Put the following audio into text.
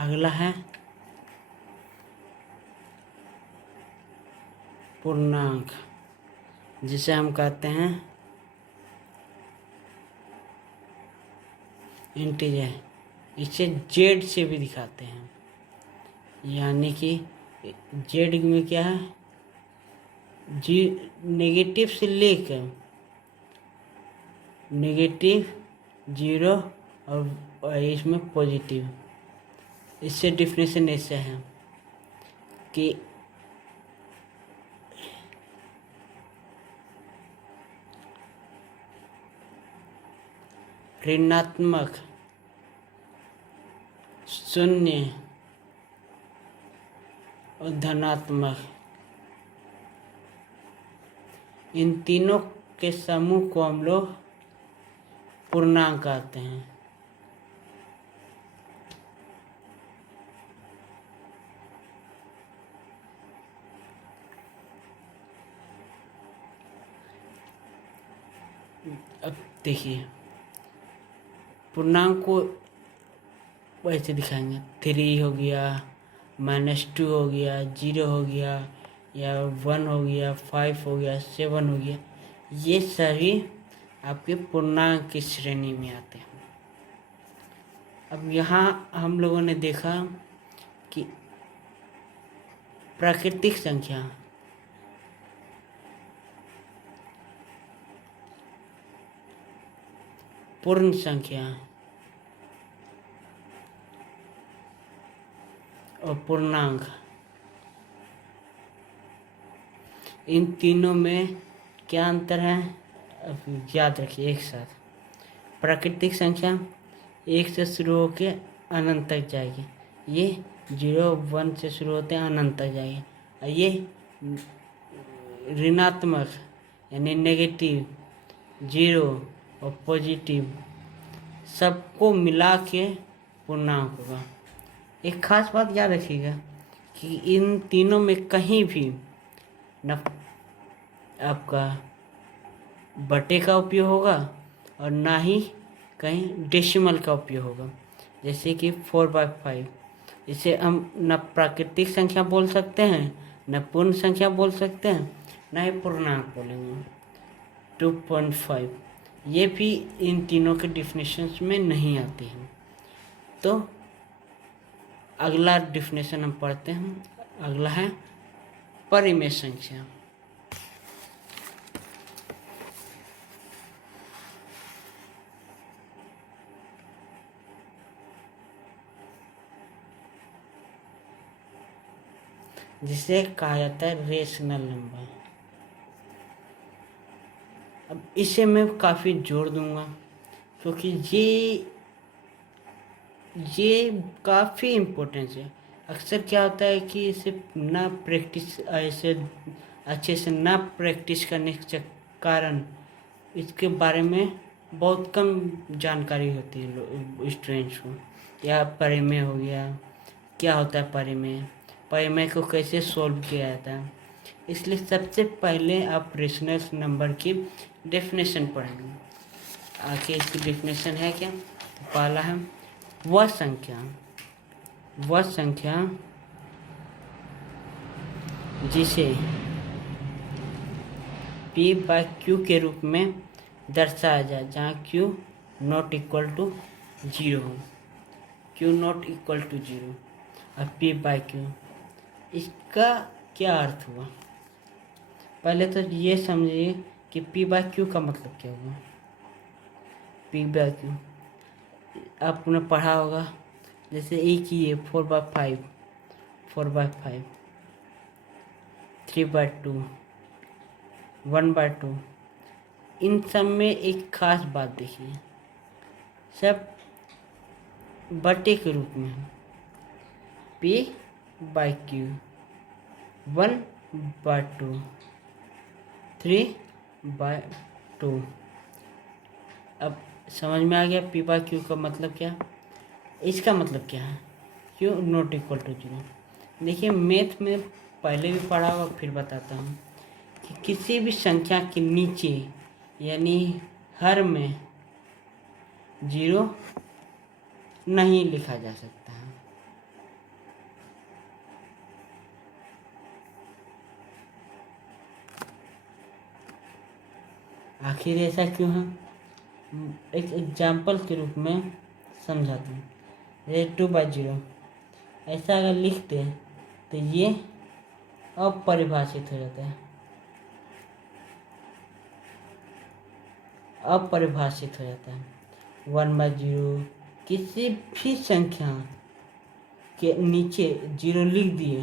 अगला है पूर्णांक, जिसे हम कहते हैं इंटीजर। इसे जेड से भी दिखाते हैं, यानी कि जेड में क्या है, नेगेटिव से लेकर नेगेटिव, जीरो और इसमें पॉजिटिव। इससे डिफिनेशन ऐसे है कि ऋणात्मक, शून्य और धनात्मक, इन तीनों के समूह को हम लोग पूर्णांक कहते हैं। अब देखिए, पूर्णांक को वैसे दिखाएंगे, 3 हो गया, -2 हो गया, 0 हो गया, या 1 हो गया, 5 हो गया, 7 हो गया। ये सभी आपके पूर्णांक की श्रेणी में आते हैं। अब यहाँ हम लोगों ने देखा कि प्राकृतिक संख्या, पूर्ण संख्या और पूर्णांक, इन तीनों में क्या अंतर है, अब याद रखिए एक साथ। प्राकृतिक संख्या 1 से शुरू होकर अनंत तक जाएगी, ये 0, 1 से शुरू होते हैं अनंत तक जाएगी। और ये ऋणात्मक यानी नेगेटिव, 0 और पॉजिटिव सबको मिला के पूर्णांक होगा। एक खास बात याद रखिएगा कि इन तीनों में कहीं भी न आपका बटे का उपयोग होगा और ना ही कहीं डेसिमल का उपयोग होगा। जैसे कि 4/5, इसे हम न प्राकृतिक संख्या बोल सकते हैं, न पूर्ण संख्या बोल सकते हैं, न ही पूर्णांक बोलेंगे। 2.5 ये भी इन तीनों के डिफिनेशंस में नहीं आती हैं। तो अगला डिफिनेशन हम पढ़ते हैं। अगला है परिमेय संख्या। जिसे कहा जाता है रेशनल नंबर। अब इसे मैं काफ़ी जोड़ दूंगा क्योंकि ये काफ़ी इम्पोर्टेंस है। अक्सर क्या होता है कि इसे ना प्रैक्टिस, ऐसे अच्छे से ना प्रैक्टिस करने के कारण इसके बारे में बहुत कम जानकारी होती है स्टूडेंट्स को। या परिमेय हो गया, क्या होता है परिमेय, परिमेय को कैसे सॉल्व किया जाता है। इसलिए सबसे पहले आप रेशनल नंबर की डेफिनेशन पढ़ेंगे। आखिर इसकी डेफिनेशन है क्या, तो पहला है वह संख्या जिसे P/Q के रूप में दर्शाया जाए, जहाँ Q नॉट इक्वल टू 0 हो, Q नॉट इक्वल टू 0 और P/Q। इसका क्या अर्थ हुआ, पहले तो ये समझिए कि P/Q का मतलब क्या हुआ। P/Q आपने पढ़ा होगा, जैसे एक ही है 4/5, 3/2, 1/2। इन सब में एक खास बात देखिए, सब बटे के रूप में है। P/Q 1/2, 3/2। अब समझ में आ गया P/Q का मतलब क्या। इसका मतलब क्या है, Q नॉट इक्वल टू 0। देखिए मैथ में पहले भी पढ़ा हुआ, फिर बताता हूँ कि किसी भी संख्या के नीचे यानी हर में 0 नहीं लिखा जा सकता है। आखिर ऐसा क्यों है? एक एग्जाम्पल के रूप में समझाता हूँ। ये 2/0 ऐसा अगर लिखते हैं तो ये अपरिभाषित हो जाता है, अपरिभाषित हो जाता है। 1/0 किसी भी संख्या के नीचे 0 लिख दिए